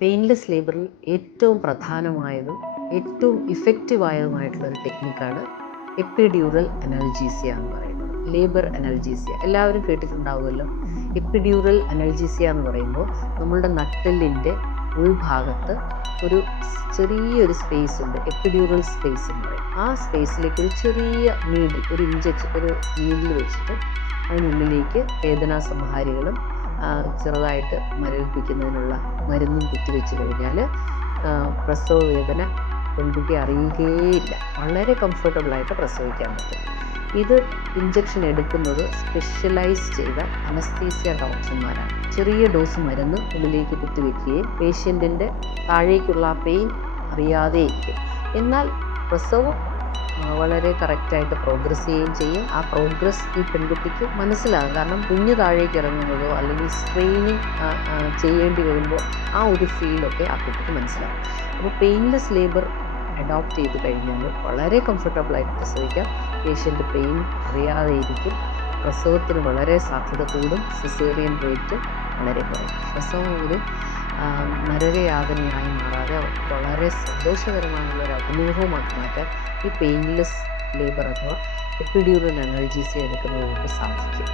Painless ലേബറിൽ ഏറ്റവും പ്രധാനമായതും ഏറ്റവും ഇഫക്റ്റീവായതുമായിട്ടുള്ളൊരു ടെക്നിക്കാണ് epidural അനൽജീസിയ എന്ന് പറയുന്നത്. ലേബർ അനൽജീസിയ എല്ലാവരും കേട്ടിട്ടുണ്ടാവുമല്ലോ. എപ്പിഡ്യൂറൽ അനൽജീസിയ എന്ന് പറയുമ്പോൾ നമ്മളുടെ നട്ടെല്ലിൻ്റെ ഉൾഭാഗത്ത് ഒരു ചെറിയൊരു സ്പേസ് ഉണ്ട്, എപ്പിഡ്യൂറൽ സ്പേസ് എന്ന് പറയും. ആ സ്പേസിലേക്ക് ഒരു ചെറിയ നീഡിൽ, ഒരു നീഡിൽ വെച്ചിട്ട് അതിനുള്ളിലേക്ക് വേദനാസംഹാരികളും ചെറുതായിട്ട് മരവിപ്പിക്കുന്നതിനുള്ള മരുന്നും കുത്തിവെച്ച് കഴിഞ്ഞാൽ പ്രസവ വേദന പെൺകുട്ടി അറിയുകയില്ല. വളരെ കംഫർട്ടബിളായിട്ട് പ്രസവിക്കാൻ പറ്റും. ഇത് ഇഞ്ചക്ഷൻ എടുക്കുന്നത് സ്പെഷ്യലൈസ് ചെയ്ത അനസ്തീസിയ ഡോക്ടർമാരാണ്. ചെറിയ ഡോസ് മരുന്ന് ഉള്ളിലേക്ക് കുത്തിവെക്കുകയും പേഷ്യൻറ്റിൻ്റെ താഴേക്കുള്ള പെയിൻ അറിയാതെ ഇരിക്കും. എന്നാൽ പ്രസവം വളരെ കറക്റ്റായിട്ട് പ്രോഗ്രസ് ചെയ്യുകയും ചെയ്യും. ആ പ്രോഗ്രസ് ഈ പെൺകുട്ടിക്ക് മനസ്സിലാകും. കാരണം കുഞ്ഞ് താഴേക്ക് ഇറങ്ങുന്നതോ അല്ലെങ്കിൽ സ്ട്രെയിനിങ് ചെയ്യേണ്ടി വരുമ്പോൾ ആ ഒരു ഫീലൊക്കെ ആ കുട്ടിക്ക് മനസ്സിലാകും. അപ്പോൾ പെയിൻലെസ് ലേബർ അഡോപ്റ്റ് ചെയ്ത് കഴിഞ്ഞാൽ വളരെ കംഫർട്ടബിളായിട്ട് പ്രസവിക്കാം. പേഷ്യൻ്റ് പെയിൻ അറിയാതെ ഇരിക്കും. പ്രസവത്തിന് വളരെ സാധ്യത കൂടും. സിസേറിയൻ റേറ്റ് വളരെ കുറയും. പ്രസവം ഒരു നരകയാതനയായി മാറാതെ അവർക്ക് വളരെ സന്തോഷകരമായുള്ളൊരു അനുഭവമാക്കി മാറ്റാൻ ഈ പെയിൻലെസ് ലേബർ അഥവാ എപ്പിഡ്യൂറൽ അനൽജീസിയ എടുക്കുന്നതിന് സാധിക്കും.